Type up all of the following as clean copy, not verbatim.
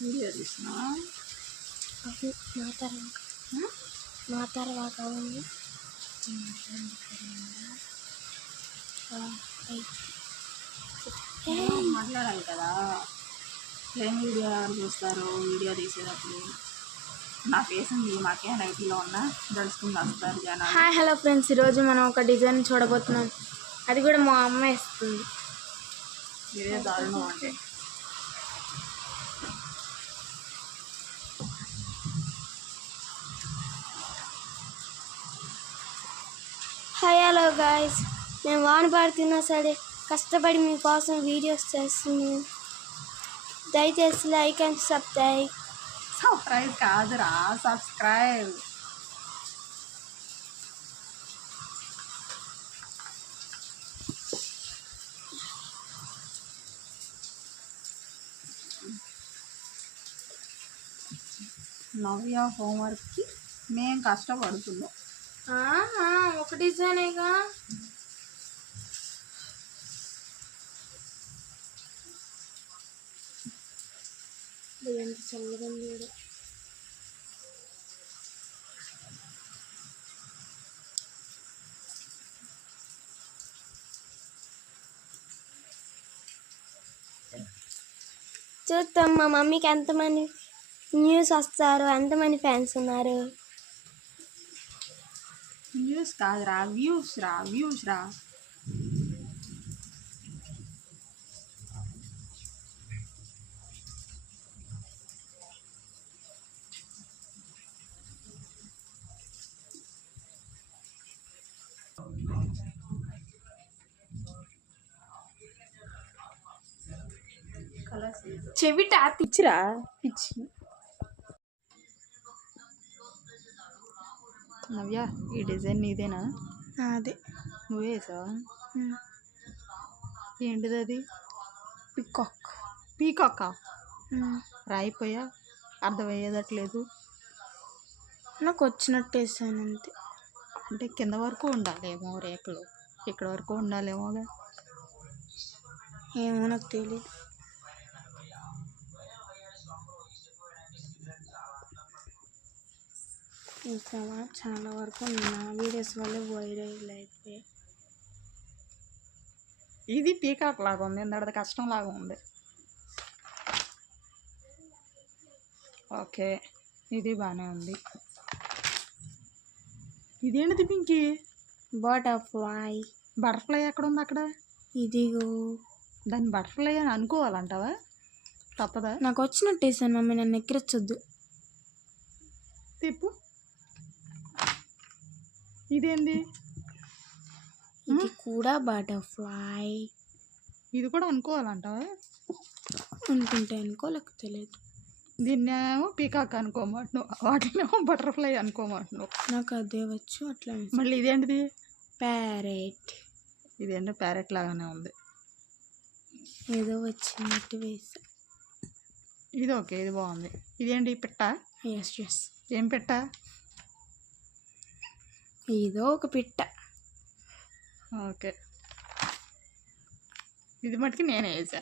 Video తీసినా అది మా తర్వాత ఉంది. మాట్లాడాలి కదా, ఏం వీడియో చూస్తారు వీడియో తీసేటప్పుడు. నా ఫేస్ మాకే నైట్లో ఉన్నా దడుచుకుని వస్తారు జనాలు. హాయ్ హలో ఫ్రెండ్స్, ఈరోజు మనం ఒక డిజైన్ చూడబోతున్నాం. అది కూడా మా అమ్మ వేస్తుంది. ఇదే దారుణం అంటే హాయ్ హలో గాయస్, మేము వాన పడుతున్నా సరే కష్టపడి మీకోసం వీడియోస్ చేస్తున్నాం. దయచేసి లైక్ అండ్ సబ్స్క్రైబ్ కాదురా, సబ్స్క్రైబ్. నవ్య హోంవర్క్కి మేము కష్టపడుతున్నాం. ఒక డిజైనేగా. ఎంత చల్లగా ఉంది. చూద్దాం మా మమ్మీకి ఎంతమంది న్యూస్ వస్తారు, ఎంతమంది ఫ్యాన్స్ ఉన్నారు. న్యూస్ కాదురా, వ్యూస్ రా, వ్యూస్ రా. చెవిట పిచ్చిరా పిచ్చి. నవ్య, ఈ డిజైన్ నీదేనా? అదే నువ్వే వేసావా? ఏంటిది అది? పికాక్. పీకాకా? రాయిపోయా, అర్థమయ్యేదట్లేదు. నాకు వచ్చినట్టు వేసాను అంతే. అంటే కింద వరకు ఉండాలేమో రేకులు, ఇక్కడ వరకు ఉండాలేమోగా. ఏమో నాకు తెలియదు. ఇంకా చాలా వరకు నా వీడియోస్ వల్ల వైరల్ అయిపోయాయి. ఇది పీకాక్ లాగా ఉంది, ఇంత కష్టం లాగా ఉంది. ఓకే, ఇది బాగానే ఉంది. ఇదేంటిది పింకీ? బటర్ఫ్లై. బటర్ఫ్లై ఎక్కడ ఉంది అక్కడ? ఇదిగో. దాన్ని బటర్ఫ్లై అని అనుకోవాలంటావా? తప్పదా? నాకు వచ్చినట్టు వేసాను మమ్మీ, నన్ను ఎక్కిరొచ్చొద్దు. తిప్పు. ఇదేంది? ఇది కూడా బటర్ఫ్లై. ఇది కూడా అనుకోవాలంటావా? అనుకుంటే అనుకోలేక తెలియదు. దీన్నేమో పీకాక్ అనుకోమంటున్నావు, వాటినేమో బటర్ఫ్లై అనుకోమంటున్నావు. నాకు అదే వచ్చు అట్లా. మళ్ళీ ఇదేంటిది? ప్యారెట్. ఇదేంటో ప్యారెట్ లాగానే ఉంది. ఏదో వచ్చినట్టు వేసా. ఇది ఓకే, ఇది బాగుంది. ఇదేంటి? పిట్ట? Yes yes. ఏం పిట్ట? ఏదో ఒక పిట్ట. ఓకే, ఇది మటుకు నేనే వేసా.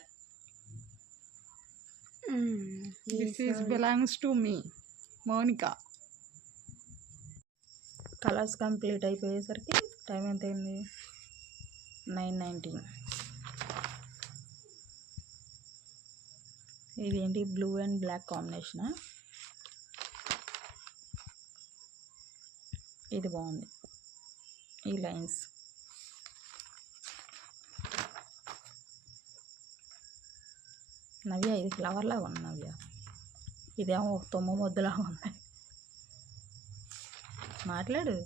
This is belongs to me, Mounika. Colours complete అయిపోయేసరికి టైం ఎంత అయింది? 9:19. ఇది ఏంటి? బ్లూ అండ్ బ్లాక్ కాంబినేషనా? ఇది బాగుంది, ఈ లైన్స్. నవ్య, ఇది ఫ్లవర్ లాగా ఉంది. నవ్య, ఇదేమో ఒక తొమ్మ ముద్దలాగా ఉంది. మాట్లాడు.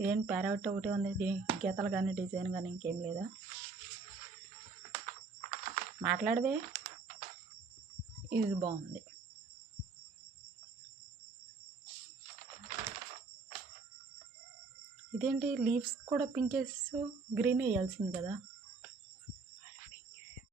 ఇదేంటి ప్యారెట్ ఒకటే ఉంది, గీతలు కానీ డిజైన్ కానీ ఇంకేం లేదా? మాట్లాడవే. ఇది బాగుంది. ఇదేంటి లీవ్స్ కూడా పింక్ వేసావు, గ్రీన్ వేయాల్సింది కదా.